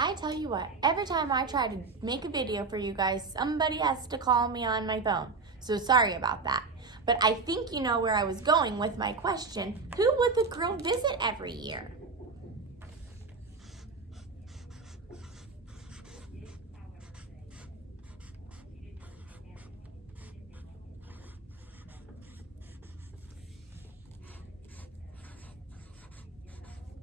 I tell you what, every time I try to make a video for you guys, somebody has to call me on my phone. So sorry about that. But I think you know where I was going with my question. Who would the girl visit every year?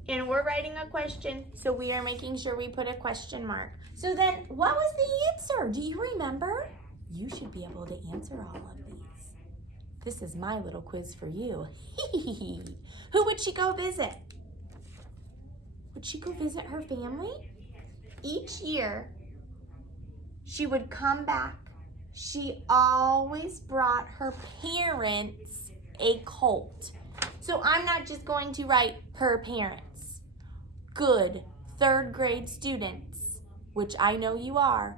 And we're writing a question, so we are making sure we put a question mark. So then, what was the answer? Do you remember? You should be able to answer all of these. This is my little quiz for you. Who would she go visit? Would she go visit her family? Each year, she would come back. She always brought her parents a colt. So I'm not just going to write her parents. Good third grade students, which I know you are,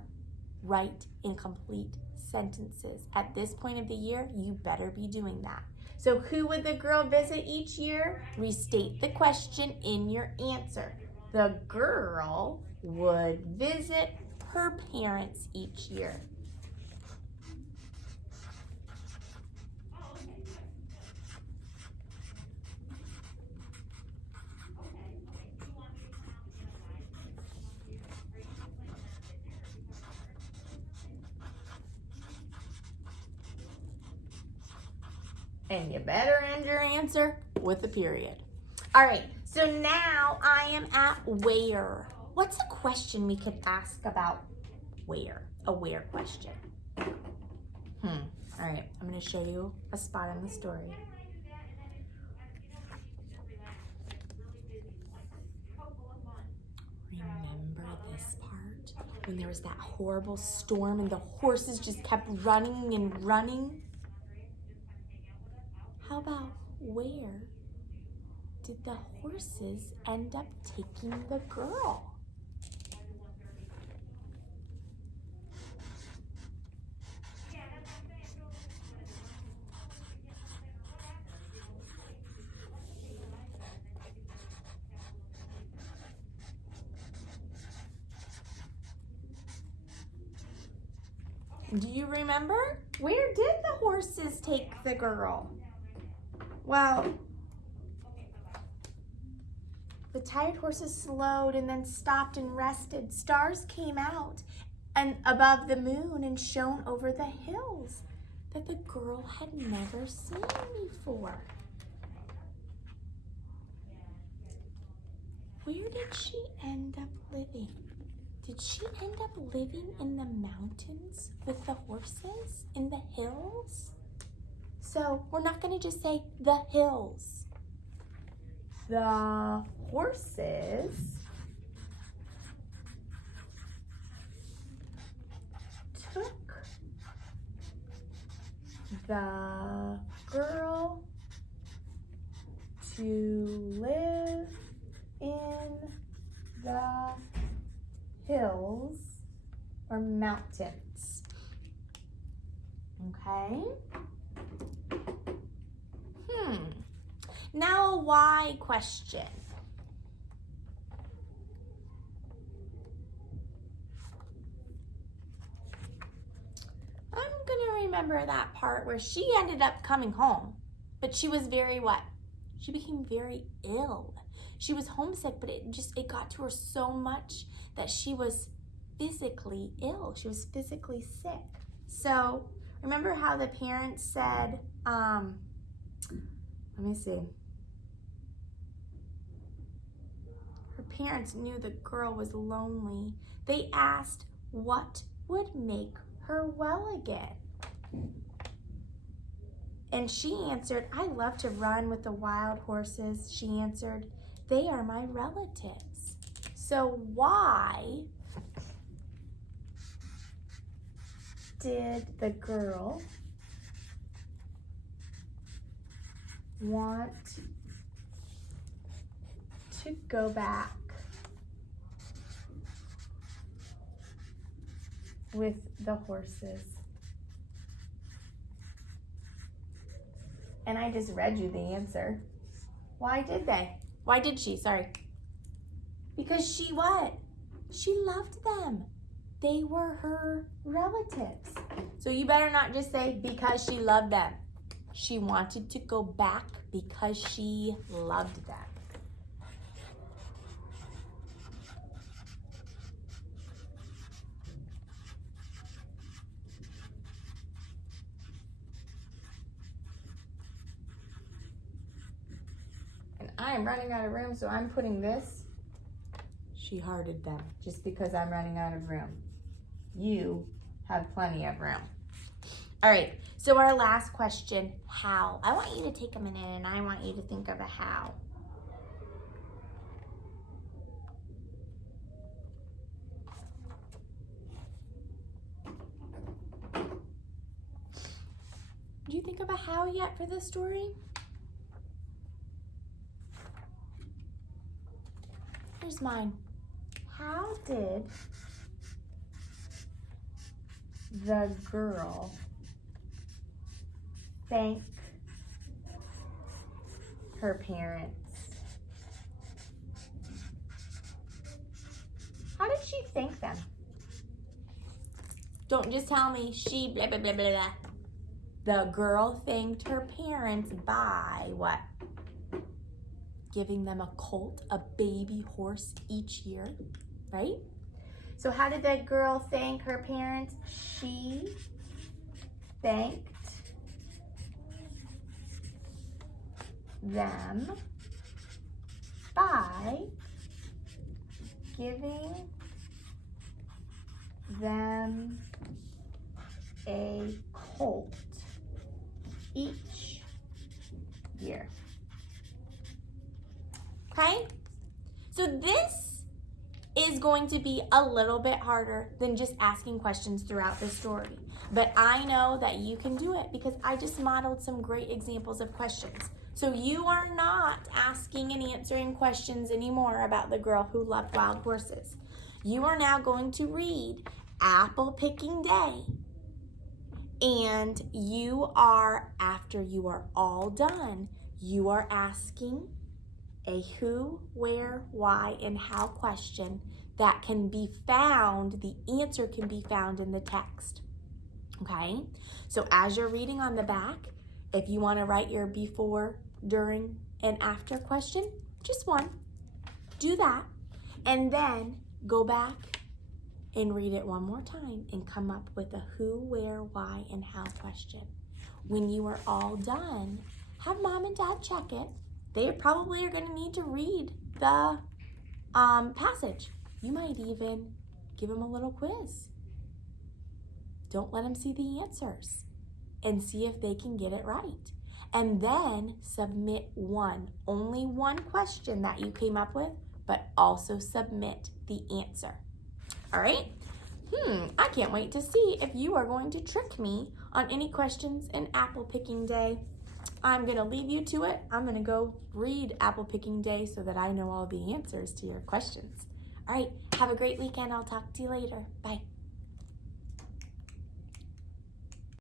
write in complete sentences. At this point of the year, you better be doing that. So who would the girl visit each year? Restate the question in your answer. The girl would visit her parents each year. And you better end your answer with a period. All right, so now I am at where. What's a question we could ask about where? A where question. All right, I'm gonna show you a spot in the story. Remember this part? When there was that horrible storm and the horses just kept running and running? How about where did the horses end up taking the girl? Do you remember? Where did the horses take the girl? Well, the tired horses slowed and then stopped and rested. Stars came out and above the moon and shone over the hills that the girl had never seen before. Where did she end up living? Did she end up living in the mountains with the horses, in the hills? So we're not going to just say the hills. The horses took the girl to live in the hills or mountains. Okay? Now a why question. I'm gonna remember that part where she ended up coming home, but she was very what? She became very ill. She was homesick, but it got to her so much that she was physically ill. She was physically sick. So remember how the parents said, let me see. Her parents knew the girl was lonely. They asked what would make her well again. And she answered, I love to run with the wild horses. She answered, they are my relatives. So why did the girl want to go back with the horses? And I just read you the answer. Why did they? Why did she? Sorry. Because she what? She loved them. They were her relatives. So you better not just say because she loved them. She wanted to go back because she loved them. And I'm running out of room, so I'm putting this. She hearted them just because I'm running out of room. You have plenty of room. All right, so our last question, how? I want you to take a minute and I want you to think of a how. Do you think of a how yet for this story? Here's mine. How did the girl thank her parents? How did she thank them? Don't just tell me she blah, blah, blah, blah, blah. The girl thanked her parents by what? Giving them a colt, a baby horse each year, right? So how did that girl thank her parents? She thanked them by giving them a colt each year. Okay? So this is going to be a little bit harder than just asking questions throughout the story. But I know that you can do it because I just modeled some great examples of questions. So you are not asking and answering questions anymore about the girl who loved wild horses. You are now going to read Apple Picking Day. And you are, after you are all done, you are asking a who, where, why, and how question that can be found, the answer can be found in the text. Okay? So as you're reading on the back, if you want to write your before, during, and after question, just one. Do that. And then go back and read it one more time and come up with a who, where, why, and how question. When you are all done, have mom and dad check it. They probably are going to need to read the passage. You might even give them a little quiz. Don't let them see the answers and see if they can get it right. And then submit only one question that you came up with, but also submit the answer. All right? I can't wait to see if you are going to trick me on any questions in Apple Picking Day. I'm going to leave you to it. I'm going to go read Apple Picking Day so that I know all the answers to your questions. All right, have a great weekend. I'll talk to you later. Bye.